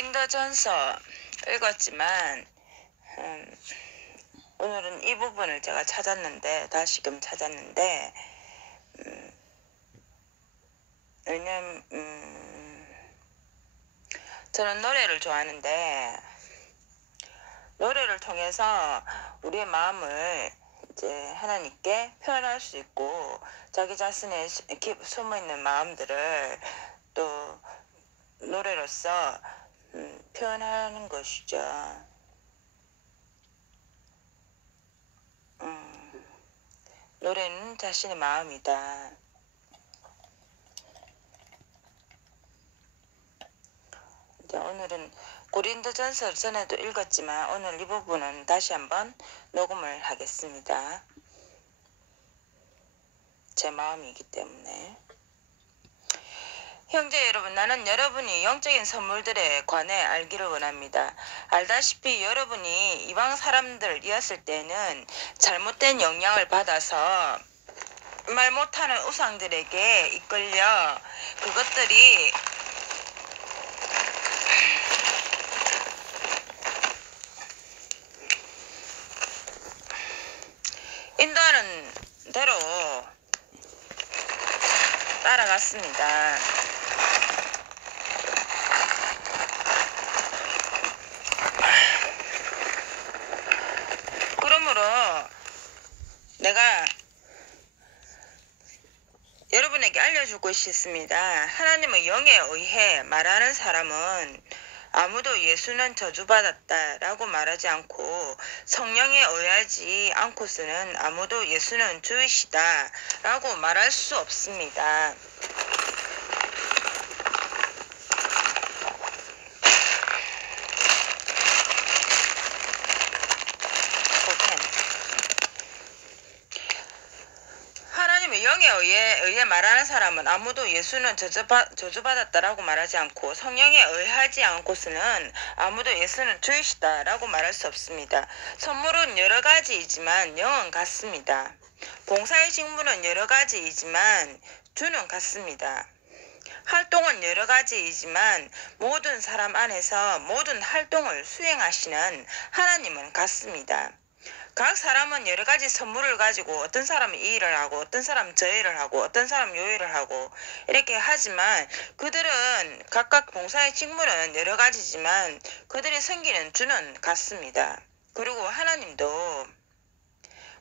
고린도전서 읽었지만 오늘은 이 부분을 제가 다시금 찾았는데 왜냐면 저는 노래를 좋아하는데 노래를 통해서 우리의 마음을 이제 하나님께 표현할 수 있고 자기 자신의 숨어있는 마음들을 또 노래로서 표현하는 것이죠. 노래는 자신의 마음이다. 오늘은 고린도전서 전에도 읽었지만 오늘 이 부분은 다시 한번 녹음을 하겠습니다. 제 마음이기 때문에. 형제 여러분, 나는 여러분이 영적인 선물들에 관해 알기를 원합니다. 알다시피 여러분이 이방 사람들이었을 때는 잘못된 영향을 받아서 말 못하는 우상들에게 이끌려 그것들이 인도하는 대로 따라갔습니다. 그러므로 내가 여러분에게 알려줄 것이 있습니다. 하나님의 영에 의해 말하는 사람은 아무도 예수는 저주받았다라고 말하지 않고 성령에 의하지 않고서는 아무도 예수는 주이시다라고 말할 수 없습니다. 하나님의 영에 의해 말하는 사람은 아무도 예수는 저주받았다라고 말하지 않고 성령에 의하지 않고서는 아무도 예수는 주이시다라고 말할 수 없습니다. 선물은 여러 가지이지만 영은 같습니다. 봉사의 직무는 여러 가지이지만 주는 같습니다. 활동은 여러 가지이지만 모든 사람 안에서 모든 활동을 수행하시는 하나님은 같습니다. 각 사람은 여러 가지 선물을 가지고 어떤 사람은 이 일을 하고 어떤 사람은 저 일을 하고 어떤 사람은 요 일을 하고 이렇게 하지만 그들은 각각 봉사의 직무는 여러 가지지만 그들이 섬기는 주는 같습니다. 그리고 하나님도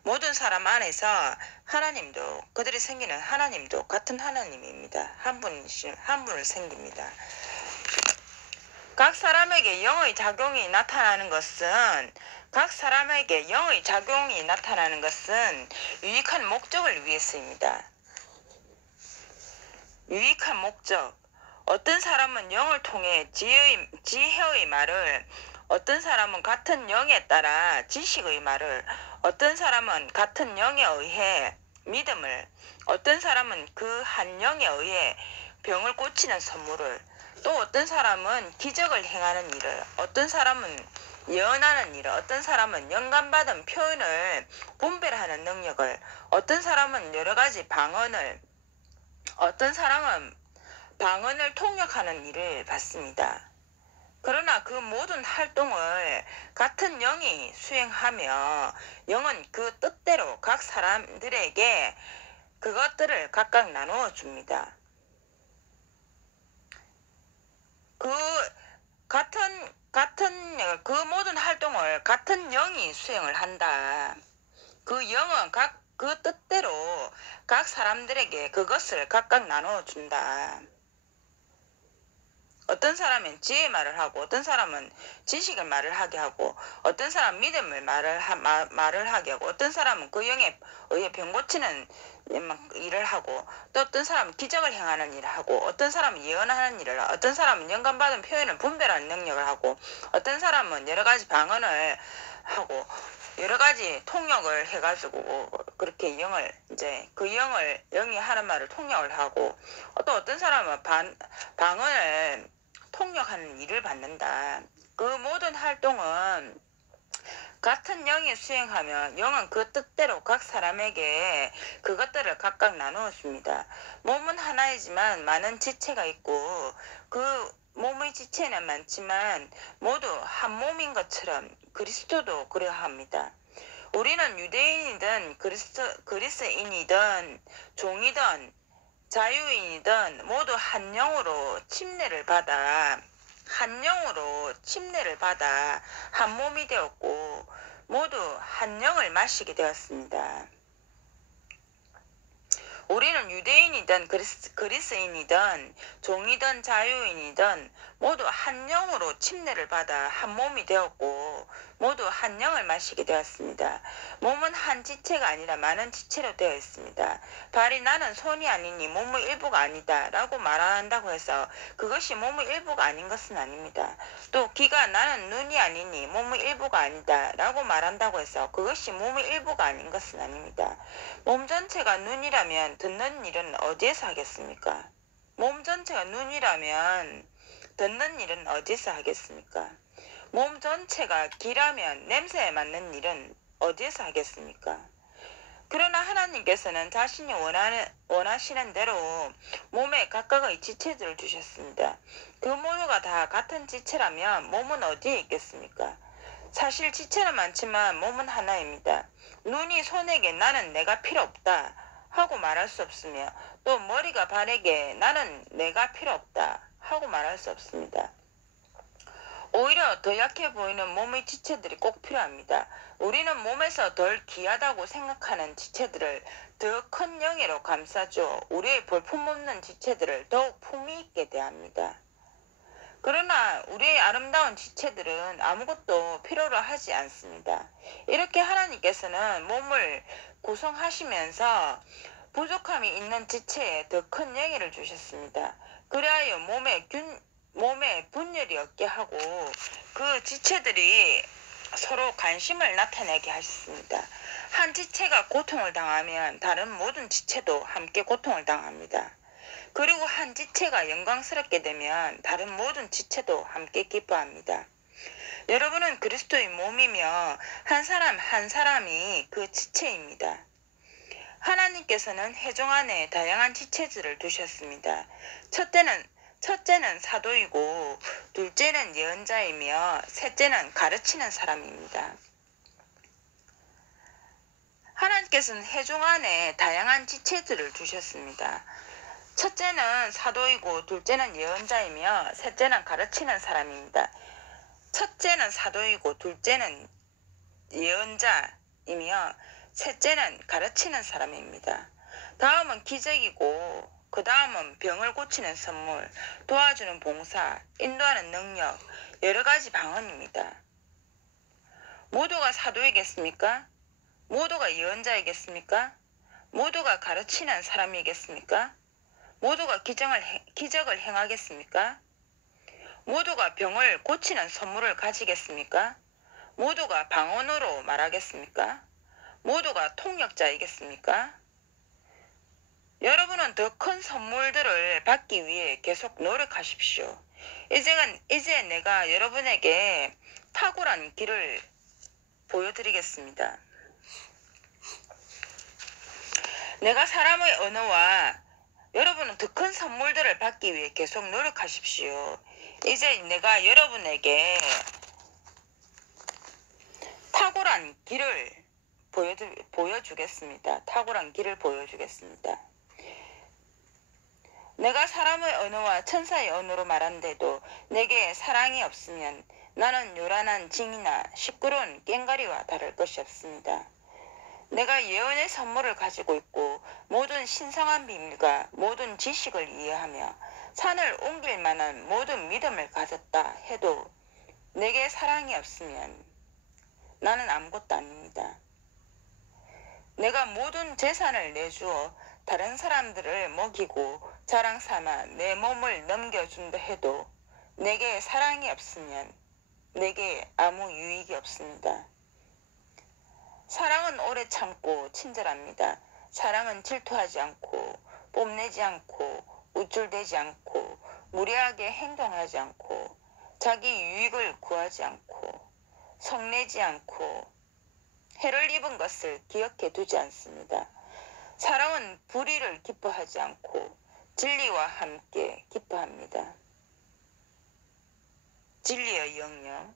모든 사람 안에서 하나님도 그들이 섬기는 하나님도 같은 하나님입니다. 한 분을 섬깁니다. 각 사람에게 영의 작용이 나타나는 것은 유익한 목적을 위해서입니다. 유익한 목적. 어떤 사람은 영을 통해 지혜의 말을, 어떤 사람은 같은 영에 따라 지식의 말을, 어떤 사람은 같은 영에 의해 믿음을, 어떤 사람은 그 한 영에 의해 병을 고치는 선물을, 또 어떤 사람은 기적을 행하는 일을, 어떤 사람은 예언하는 일을, 어떤 사람은 영감받은 표현을 분별하는 능력을, 어떤 사람은 여러 가지 방언을, 어떤 사람은 방언을 통역하는 일을 받습니다. 그러나 그 모든 활동을 같은 영이 수행하며 영은 그 뜻대로 각 사람들에게 그것들을 각각 나누어 줍니다. 그 모든 활동을 같은 영이 수행을 한다. 그 영은 그 뜻대로 각 사람들에게 그것을 각각 나누어 준다. 어떤 사람은 지혜의 말을 하고 어떤 사람은 지식을 말을 하게 하고 어떤 사람은 믿음을 말을 하게 하고 어떤 사람은 그 영에 의해 병 고치는 일을 하고 또 어떤 사람은 기적을 행하는 일을 하고 어떤 사람은 예언하는 일을 하고 어떤 사람은 영감받은 표현을 분별하는 능력을 하고 어떤 사람은 여러 가지 방언을 하고 여러 가지 통역을 해가지고 그렇게 영이 하는 말을 통역을 하고 또 어떤 사람은 방언을 통역하는 일을 받는다. 그 모든 활동은 같은 영이 수행하며 영은 그 뜻대로 각 사람에게 그것들을 각각 나누어 줍니다. 몸은 하나이지만 많은 지체가 있고 그 몸의 지체는 많지만 모두 한 몸인 것처럼 그리스도도 그러합니다. 우리는 유대인이든 그리스인이든 종이든 자유인이든 모두 한 영으로 침례를 받아 한 몸이 되었고 모두 한 영을 마시게 되었습니다. 우리는 유대인이든 그리스인이든 종이든 자유인이든 모두 한 영으로 침례를 받아 한 몸이 되었고 모두 한 영을 마시게 되었습니다. 몸은 한 지체가 아니라 많은 지체로 되어 있습니다. 발이 나는 손이 아니니 몸의 일부가 아니다 라고 말한다고 해서 그것이 몸의 일부가 아닌 것은 아닙니다. 또 귀가 나는 눈이 아니니 몸의 일부가 아니다 라고 말한다고 해서 그것이 몸의 일부가 아닌 것은 아닙니다. 몸 전체가 눈이라면 듣는 일은 어디에서 하겠습니까? 몸 전체가 눈이라면 듣는 일은 어디에서 하겠습니까? 몸 전체가 귀라면 냄새에 맡는 일은 어디에서 하겠습니까? 그러나 하나님께서는 자신이 원하시는 대로 몸에 각각의 지체들을 주셨습니다. 그 모두가 다 같은 지체라면 몸은 어디에 있겠습니까? 사실 지체는 많지만 몸은 하나입니다. 눈이 손에게 나는 내가 필요 없다 하고 말할 수 없으며 또 머리가 발에게 나는 내가 필요 없다 하고 말할 수 없습니다. 오히려 더 약해 보이는 몸의 지체들이 꼭 필요합니다. 우리는 몸에서 덜 귀하다고 생각하는 지체들을 더 큰 영예로 감싸줘 우리의 볼품없는 지체들을 더욱 품위 있게 대합니다. 그러나 우리의 아름다운 지체들은 아무것도 필요로 하지 않습니다. 이렇게 하나님께서는 몸을 구성하시면서 부족함이 있는 지체에 더 큰 영예를 주셨습니다. 그리하여 몸에 분열이 없게 하고 그 지체들이 서로 관심을 나타내게 하셨습니다. 한 지체가 고통을 당하면 다른 모든 지체도 함께 고통을 당합니다. 그리고 한 지체가 영광스럽게 되면 다른 모든 지체도 함께 기뻐합니다. 여러분은 그리스도의 몸이며 한 사람 한 사람이 그 지체입니다. 하나님께서는 회중 안에 다양한 지체들을 두셨습니다. 첫째는 사도이고 둘째는 예언자이며 셋째는 가르치는 사람입니다. 하나님께서는 회중 안에 다양한 지체들을 두셨습니다. 첫째는 사도이고 둘째는 예언자이며 셋째는 가르치는 사람입니다. 첫째는 사도이고 둘째는 예언자이며 셋째는 가르치는 사람입니다. 다음은 기적이고 그 다음은 병을 고치는 선물, 도와주는 봉사, 인도하는 능력, 여러 가지 방언입니다. 모두가 사도이겠습니까? 모두가 예언자이겠습니까? 모두가 가르치는 사람이겠습니까? 모두가 기적을 행하겠습니까? 모두가 병을 고치는 선물을 가지겠습니까? 모두가 방언으로 말하겠습니까? 모두가 통역자이겠습니까? 여러분은 더 큰 선물들을 받기 위해 계속 노력하십시오. 이제 내가 여러분에게 탁월한 길을 보여드리겠습니다. 내가 사람의 언어와 여러분은 더 큰 선물들을 받기 위해 계속 노력하십시오. 이제 내가 여러분에게 탁월한 길을 보여주겠습니다. 탁월한 길을 보여주겠습니다. 내가 사람의 언어와 천사의 언어로 말한데도 내게 사랑이 없으면 나는 요란한 징이나 시끄러운 꽹과리와 다를 것이 없습니다. 내가 예언의 선물을 가지고 있고 모든 신성한 비밀과 모든 지식을 이해하며 산을 옮길 만한 모든 믿음을 가졌다 해도 내게 사랑이 없으면 나는 아무것도 아닙니다. 내가 모든 재산을 내주어 다른 사람들을 먹이고 자랑 삼아 내 몸을 넘겨준다 해도 내게 사랑이 없으면 내게 아무 유익이 없습니다. 사랑은 오래 참고 친절합니다. 사랑은 질투하지 않고 뽐내지 않고 우쭐대지 않고 무례하게 행동하지 않고 자기 유익을 구하지 않고 성내지 않고 해를 입은 것을 기억해 두지 않습니다. 사랑은 불의를 기뻐하지 않고 진리와 함께 기뻐합니다. 진리의 영역.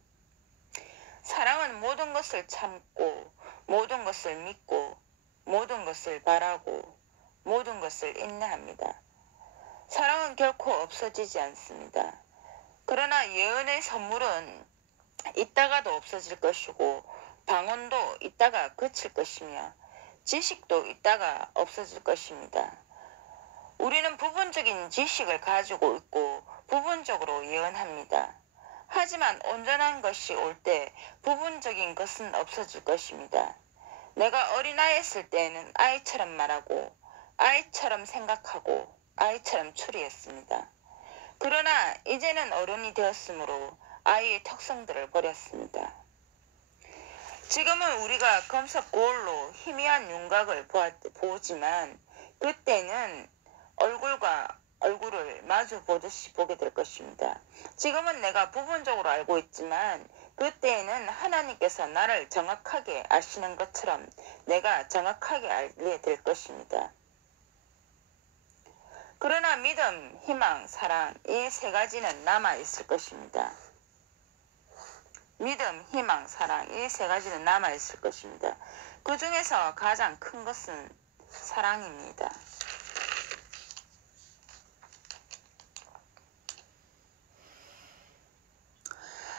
사랑은 모든 것을 참고, 모든 것을 믿고, 모든 것을 바라고, 모든 것을 인내합니다. 사랑은 결코 없어지지 않습니다. 그러나 예언의 선물은 있다가도 없어질 것이고, 방언도 있다가 그칠 것이며, 지식도 있다가 없어질 것입니다. 우리는 부분적인 지식을 가지고 있고 부분적으로 예언합니다. 하지만 온전한 것이 올 때 부분적인 것은 없어질 것입니다. 내가 어린아이였을 때에는 아이처럼 말하고 아이처럼 생각하고 아이처럼 추리했습니다. 그러나 이제는 어른이 되었으므로 아이의 특성들을 버렸습니다. 지금은 우리가 검석 거울로 희미한 윤곽을 보지만 그때는 얼굴과 얼굴을 마주 보듯이 보게 될 것입니다. 지금은 내가 부분적으로 알고 있지만 그때에는 하나님께서 나를 정확하게 아시는 것처럼 내가 정확하게 알게 될 것입니다. 그러나 믿음, 희망, 사랑 이 세 가지는 남아 있을 것입니다. 믿음, 희망, 사랑 이 세 가지는 남아 있을 것입니다. 그 중에서 가장 큰 것은 사랑입니다.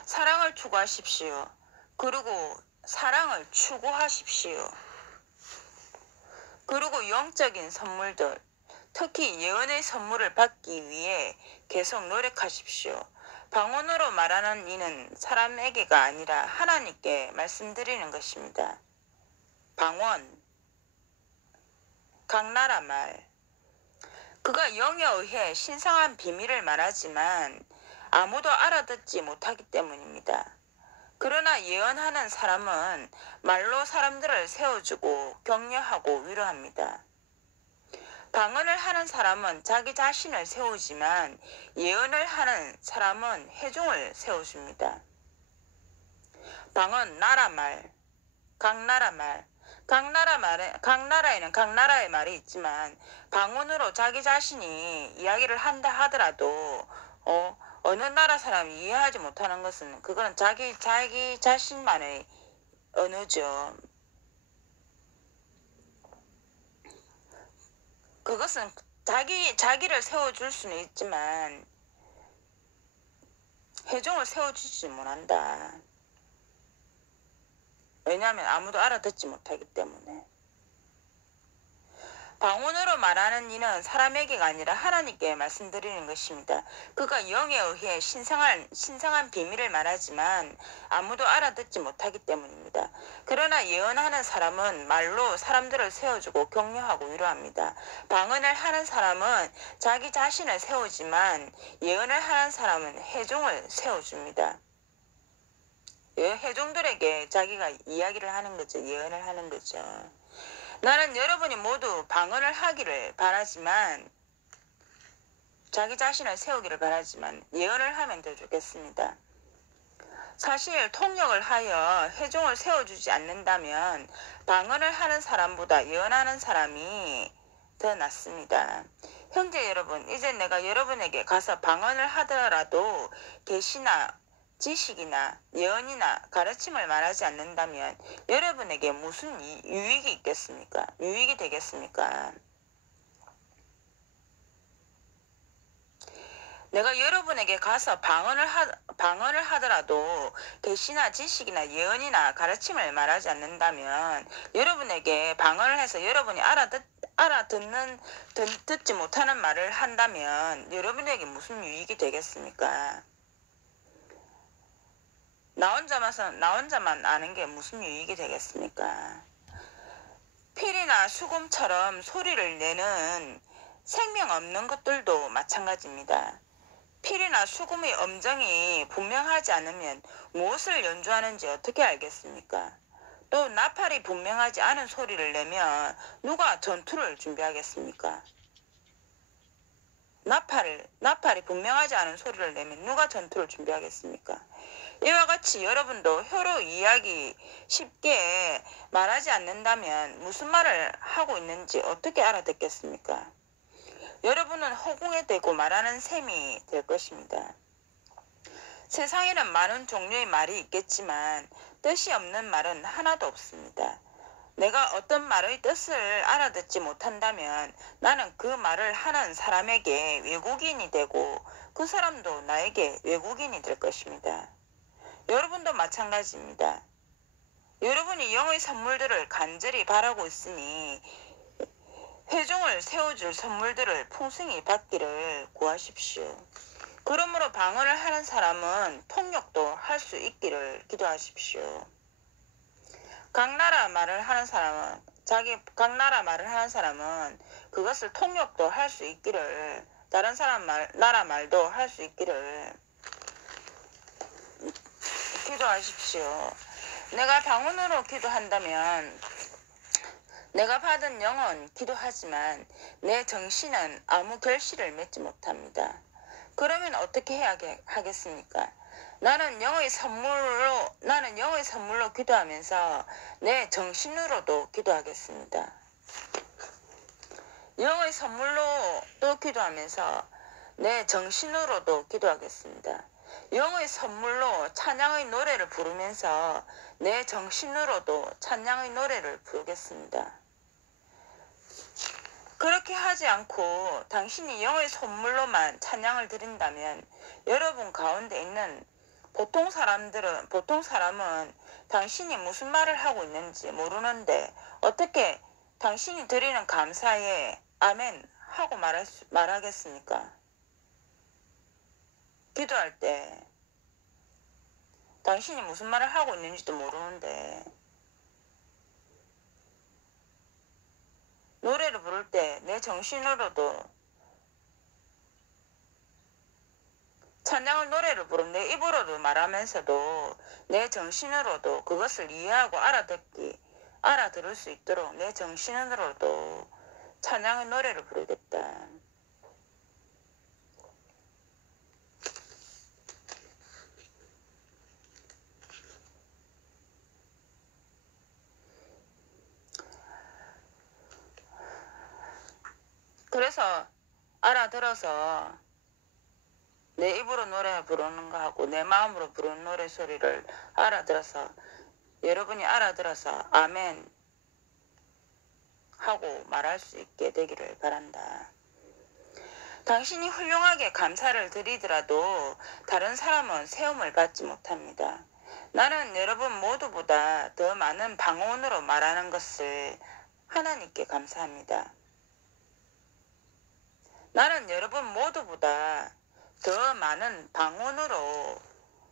사랑을 추구하십시오. 그리고 사랑을 추구하십시오. 그리고 영적인 선물들, 특히 예언의 선물을 받기 위해 계속 노력하십시오. 방언으로 말하는 이는 사람에게가 아니라 하나님께 말씀드리는 것입니다. 방언, 각 나라 말. 그가 영에 의해 신성한 비밀을 말하지만 아무도 알아듣지 못하기 때문입니다. 그러나 예언하는 사람은 말로 사람들을 세워주고 격려하고 위로합니다. 방언을 하는 사람은 자기 자신을 세우지만 예언을 하는 사람은 회중을 세워줍니다. 방언, 나라말, 각 나라말. 각 나라에는 각 나라의 말이 있지만 방언으로 자기 자신이 이야기를 한다 하더라도 어느 나라 사람이 이해하지 못하는 것은 그거는 자기 자신만의 언어죠. 그것은 자기를 세워줄 수는 있지만 회중을 세워주지 못한다. 왜냐하면 아무도 알아듣지 못하기 때문에. 방언으로 말하는 이는 사람에게가 아니라 하나님께 말씀드리는 것입니다. 그가 영에 의해 신성한 비밀을 말하지만 아무도 알아듣지 못하기 때문입니다. 그러나 예언하는 사람은 말로 사람들을 세워주고 격려하고 위로합니다. 방언을 하는 사람은 자기 자신을 세우지만 예언을 하는 사람은 회중을 세워줍니다. 회중들에게 자기가 이야기를 하는 거죠. 예언을 하는 거죠. 나는 여러분이 모두 방언을 하기를 바라지만 자기 자신을 세우기를 바라지만 예언을 하면 더 좋겠습니다. 사실 통역을 하여 회중을 세워주지 않는다면 방언을 하는 사람보다 예언하는 사람이 더 낫습니다. 형제 여러분, 이제 내가 여러분에게 가서 방언을 하더라도 계시나 지식이나 예언이나 가르침을 말하지 않는다면 여러분에게 무슨 유익이 있겠습니까? 유익이 되겠습니까? 내가 여러분에게 가서 방언을 하더라도 계시나 지식이나 예언이나 가르침을 말하지 않는다면 여러분에게 방언을 해서 여러분이 듣지 못하는 말을 한다면 여러분에게 무슨 유익이 되겠습니까? 나 혼자만 아는 게 무슨 유익이 되겠습니까? 필이나 수금처럼 소리를 내는 생명 없는 것들도 마찬가지입니다. 필이나 수금의 음정이 분명하지 않으면 무엇을 연주하는지 어떻게 알겠습니까? 또 나팔이 분명하지 않은 소리를 내면 누가 전투를 준비하겠습니까? 나팔이 분명하지 않은 소리를 내면 누가 전투를 준비하겠습니까? 이와 같이 여러분도 혀로 이야기 쉽게 말하지 않는다면 무슨 말을 하고 있는지 어떻게 알아듣겠습니까? 여러분은 허공에 대고 말하는 셈이 될 것입니다. 세상에는 많은 종류의 말이 있겠지만 뜻이 없는 말은 하나도 없습니다. 내가 어떤 말의 뜻을 알아듣지 못한다면 나는 그 말을 하는 사람에게 외국인이 되고 그 사람도 나에게 외국인이 될 것입니다. 여러분도 마찬가지입니다. 여러분이 영의 선물들을 간절히 바라고 있으니 회중을 세워줄 선물들을 풍성히 받기를 구하십시오. 그러므로 방언을 하는 사람은 통역도 할 수 있기를 기도하십시오. 각 나라 말을 하는 사람은 그것을 통역도 할 수 있기를, 다른 사람 나라 말도 할 수 있기를 기도하십시오. 내가 방언으로 기도한다면 내가 받은 영은 기도하지만 내 정신은 아무 결실을 맺지 못합니다. 그러면 어떻게 해야 하겠습니까? 나는 영의 선물로 기도하면서 내 정신으로도 기도하겠습니다. 영의 선물로 또 기도하면서 내 정신으로도 기도하겠습니다. 영의 선물로 찬양의 노래를 부르면서 내 정신으로도 찬양의 노래를 부르겠습니다. 그렇게 하지 않고 당신이 영의 선물로만 찬양을 드린다면 여러분 가운데 있는 보통 사람은 당신이 무슨 말을 하고 있는지 모르는데 어떻게 당신이 드리는 감사에 아멘 하고 말하겠습니까? 기도할 때 당신이 무슨 말을 하고 있는지도 모르는데 노래를 부를 때 내 정신으로도 찬양을 노래를 부르면 내 입으로도 말하면서도 내 정신으로도 그것을 이해하고 알아들을 수 있도록 내 정신으로도 찬양의 노래를 부르겠다. 그래서 알아들어서 내 입으로 노래 부르는 거하고 내 마음으로 부르는 노래 소리를 알아들어서 여러분이 알아들어서 아멘 하고 말할 수 있게 되기를 바란다. 당신이 훌륭하게 감사를 드리더라도 다른 사람은 세움을 받지 못합니다. 나는 여러분 모두보다 더 많은 방언으로 말하는 것을 하나님께 감사합니다. 나는 여러분 모두보다 더 많은 방언으로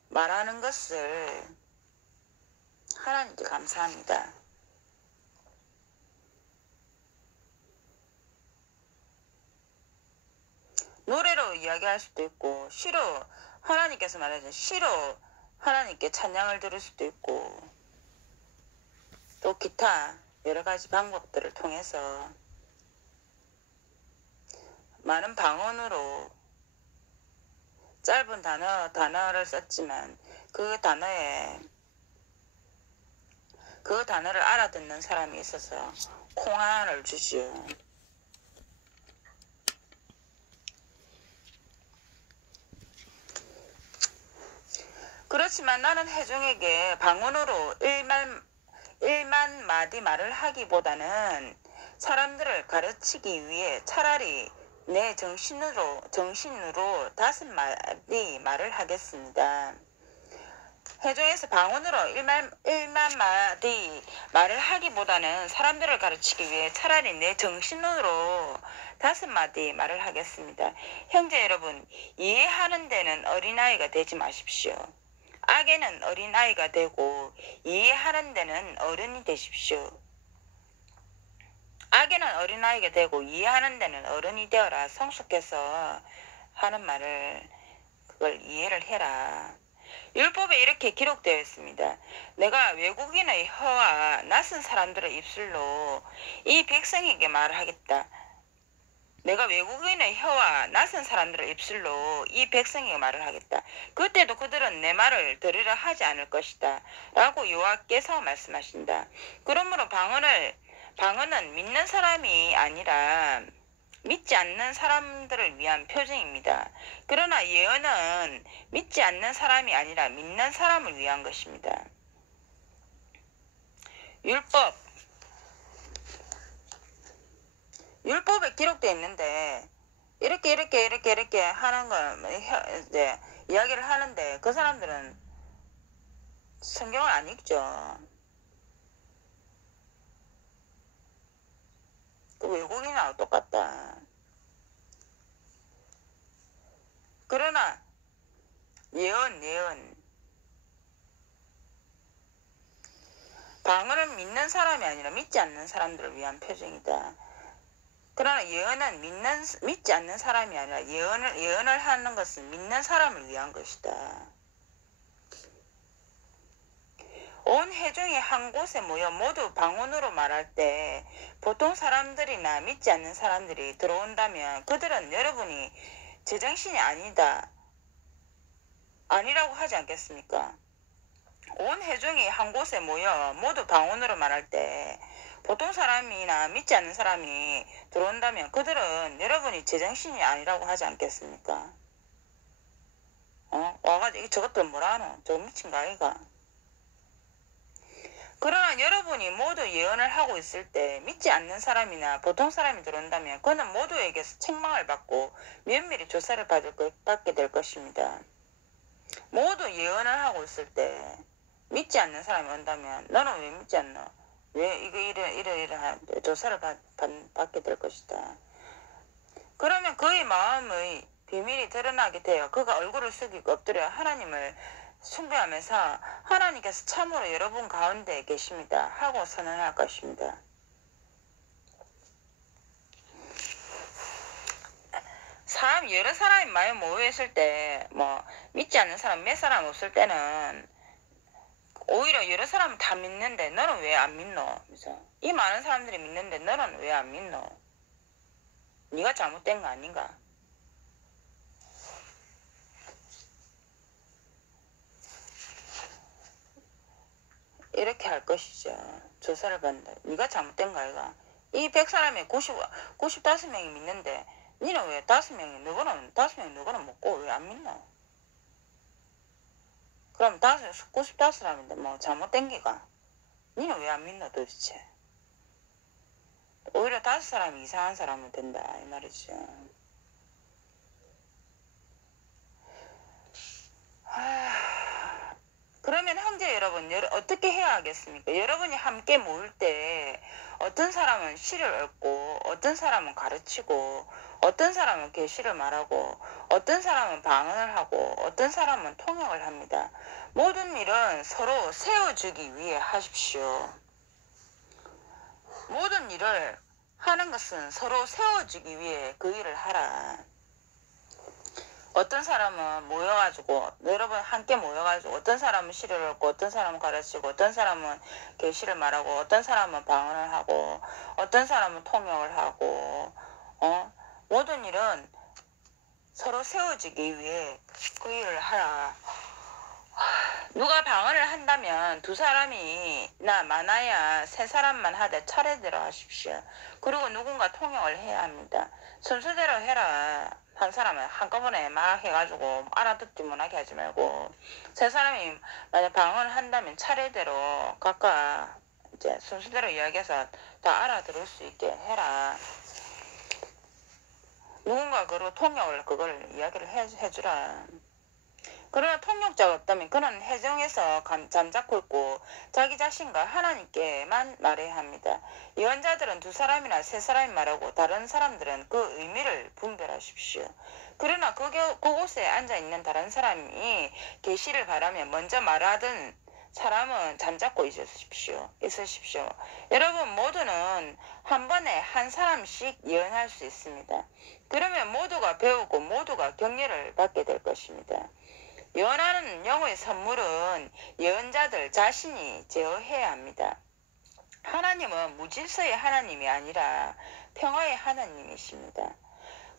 말하는 것을 하나님께 감사합니다. 노래로 이야기할 수도 있고 시로 하나님께서 말하신 시로 하나님께 찬양을 들을 수도 있고 또 기타 여러 가지 방법들을 통해서 많은 방언으로 짧은 단어를 썼지만 그 단어를 알아듣는 사람이 있어서 콩안을 주지요. 그렇지만 나는 회중에게 방언으로 1만 마디 말을 하기보다는 사람들을 가르치기 위해 차라리 내 정신으로 5마디 말을 하겠습니다. 회중에서 방언으로 1만 마디 말을 하기보다는 사람들을 가르치기 위해 차라리 내 정신으로 5마디 말을 하겠습니다. 형제 여러분, 이해하는 데는 어린아이가 되지 마십시오. 악에는 어린아이가 되고 이해하는 데는 어른이 되십시오. 악에는 어린아이가 되고 이해하는 데는 어른이 되어라. 성숙해서 하는 말을 그걸 이해를 해라. 율법에 이렇게 기록되어 있습니다. 내가 외국인의 혀와 낯선 사람들의 입술로 이 백성에게 말하겠다. 내가 외국인의 혀와 낯선 사람들의 입술로 이 백성에게 말을 하겠다. 그때도 그들은 내 말을 들으려 하지 않을 것이다. 라고 여호와께서 말씀하신다. 그러므로 방언은 믿는 사람이 아니라 믿지 않는 사람들을 위한 표징입니다. 그러나 예언은 믿지 않는 사람이 아니라 믿는 사람을 위한 것입니다. 율법에 기록되어 있는데 이렇게 하는 걸 이제 이야기를 하는데 그 사람들은 성경을 안 읽죠. 그 외국인하고 똑같다. 그러나 예언 방언은 믿는 사람이 아니라 믿지 않는 사람들을 위한 표징이다. 그러나 예언은 믿지 않는 사람이 아니라 예언을 하는 것은 믿는 사람을 위한 것이다. 온 회중이 한 곳에 모여 모두 방언으로 말할 때 보통 사람들이나 믿지 않는 사람들이 들어온다면 그들은 여러분이 제정신이 아니라고 하지 않겠습니까? 온 회중이 한 곳에 모여 모두 방언으로 말할 때 보통 사람이나 믿지 않는 사람이 들어온다면 그들은 여러분이 제정신이 아니라고 하지 않겠습니까? 와가지고 저것들 뭐라노? 저거 미친 거 아이가? 그러나 여러분이 모두 예언을 하고 있을 때 믿지 않는 사람이나 보통 사람이 들어온다면 그는 모두에게서 책망을 받고 면밀히 조사를 받게 될 것입니다. 모두 예언을 하고 있을 때 믿지 않는 사람이 온다면 너는 왜 믿지 않노? 왜 이거 이래 조사를 받게 될 것이다. 그러면 그의 마음의 비밀이 드러나게 되어 그가 얼굴을 숙이고 엎드려 하나님을 숭배하면서 하나님께서 참으로 여러분 가운데 계십니다 하고 선언할 것입니다. 여러 사람이 많이 모여있을 때 믿지 않는 사람 몇 사람 없을 때는 오히려 여러 사람은 다 믿는데 너는 왜 안 믿노? 그래서 이 많은 사람들이 믿는데 너는 왜 안 믿노? 네가 잘못된 거 아닌가? 이렇게 할 것이죠. 조사를 받는다. 네가 잘못된 거 아이가? 이 100사람에 95명이 믿는데 니는 왜 5명이 너거는 먹고 왜 안 믿노? 그럼 95사람인데 잘못된 기가 니는 왜 안 믿노 도대체? 오히려 5사람이 이상한 사람은 된다 이 말이죠. 그러면 형제 여러분 어떻게 해야 하겠습니까? 여러분이 함께 모일 때 어떤 사람은 시를 읽고 어떤 사람은 가르치고 어떤 사람은 계시를 말하고 어떤 사람은 방언을 하고 어떤 사람은 통역을 합니다. 모든 일은 서로 세워주기 위해 하십시오. 모든 일을 하는 것은 서로 세워주기 위해 그 일을 하라. 어떤 사람은 여러분 함께 모여가지고 어떤 사람은 시를 읽고 어떤 사람은 가르치고 어떤 사람은 계시를 말하고 어떤 사람은 방언을 하고 어떤 사람은 통역을 하고 모든 일은 서로 세워지기 위해 그 일을 하라. 누가 방언을 한다면 2사람이나 많아야 3사람만 하되 차례대로 하십시오. 그리고 누군가 통역을 해야 합니다. 순서대로 해라. 한 사람은 한꺼번에 막 해가지고 알아듣지 못하게 하지 말고 3사람이 만약 방언을 한다면 차례대로 각각 이제 순서대로 이야기해서 다 알아들을 수 있게 해라. 누군가 통역을 그걸 이야기를 해주라. 그러나 통역자가 없다면 그는 해정에서 잠자코 있고 자기 자신과 하나님께만 말해야 합니다. 예언자들은 2사람이나 3사람이 말하고 다른 사람들은 그 의미를 분별하십시오. 그러나 그곳에 앉아있는 다른 사람이 계시를 바라며 먼저 말하던 사람은 잠자코 있으십시오. 여러분 모두는 한 번에 한 사람씩 예언할 수 있습니다. 그러면 모두가 배우고 모두가 격려를 받게 될 것입니다. 예언하는 영의 선물은 예언자들 자신이 제어해야 합니다. 하나님은 무질서의 하나님이 아니라 평화의 하나님이십니다.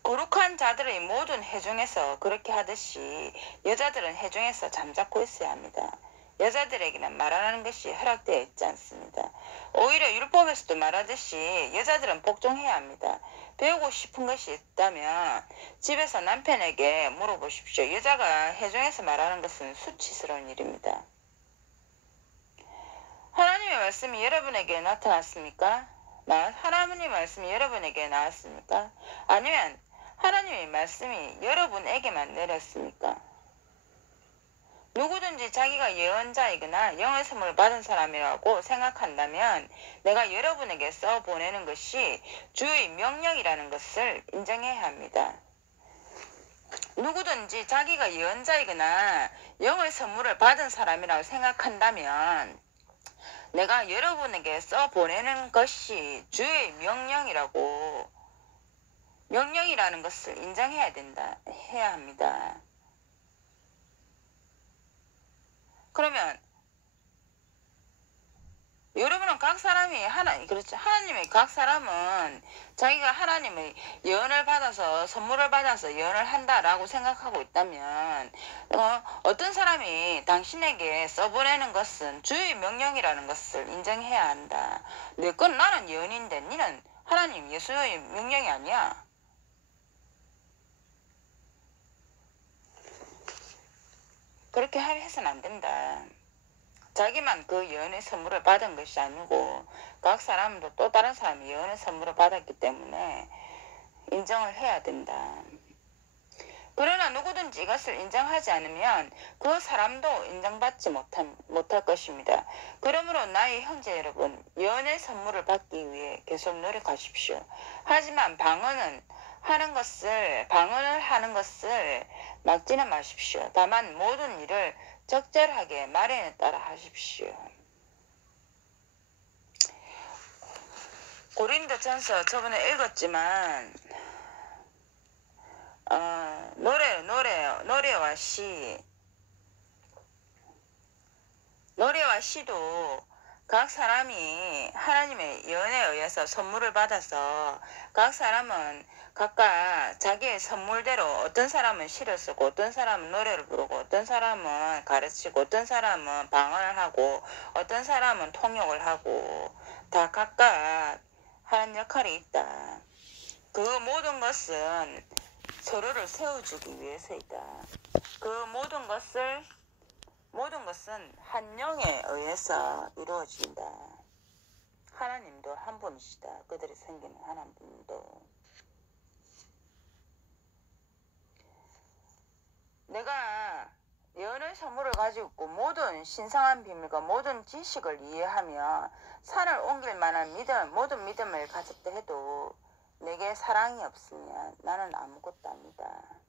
거룩한 자들의 모든 회중에서 그렇게 하듯이 여자들은 회중에서 잠자코 있어야 합니다. 여자들에게는 말하는 것이 허락되어 있지 않습니다. 오히려 율법에서도 말하듯이 여자들은 복종해야 합니다. 배우고 싶은 것이 있다면 집에서 남편에게 물어보십시오. 여자가 해종에서 말하는 것은 수치스러운 일입니다. 하나님의 말씀이 여러분에게 나타났습니까? 하나님의 말씀이 여러분에게 나왔습니까? 아니면 하나님의 말씀이 여러분에게만 내렸습니까? 누구든지 자기가 예언자이거나 영의 선물을 받은 사람이라고 생각한다면 내가 여러분에게 써보내는 것이 주의 명령이라는 것을 인정해야 합니다. 누구든지 자기가 예언자이거나 영의 선물을 받은 사람이라고 생각한다면 내가 여러분에게 써보내는 것이 주의 명령이라는 것을 인정해야 해야 합니다. 그러면 여러분은 각 사람이 그렇죠. 하나님의 각 사람은 자기가 하나님의 예언을 받아서 선물을 받아서 예언을 한다라고 생각하고 있다면 어떤 사람이 당신에게 써보내는 것은 주의 명령이라는 것을 인정해야 한다. 나는 예언인데 니는 하나님 예수의 명령이 아니야. 그렇게 해서는 안 된다. 자기만 그 예언의 선물을 받은 것이 아니고 각 사람도 또 다른 사람이 예언의 선물을 받았기 때문에 인정을 해야 된다. 그러나 누구든지 이것을 인정하지 않으면 그 사람도 인정받지 못할 것입니다. 그러므로 나의 형제 여러분, 예언의 선물을 받기 위해 계속 노력하십시오. 하지만 방언을 하는 것을 막지는 마십시오. 다만 모든 일을 적절하게 말에 따라 하십시오. 고린도전서 저번에 읽었지만 노래와 시도 각 사람이 하나님의 예언에 의해서 선물을 받아서 각 사람은 각각 자기의 선물대로 어떤 사람은 시를 쓰고 어떤 사람은 노래를 부르고 어떤 사람은 가르치고 어떤 사람은 방언을 하고 어떤 사람은 통역을 하고 다 각각 하는 역할이 있다. 그 모든 것은 서로를 세워주기 위해서이다. 그 모든 것은 한 영에 의해서 이루어진다. 하나님도 한 분이시다. 그들이 생기는 하나님도. 내가 예언의 선물을 가지고 있고 모든 신성한 비밀과 모든 지식을 이해하며 산을 옮길 만한 모든 믿음을 가졌다 해도 내게 사랑이 없으면 나는 아무것도 아니다.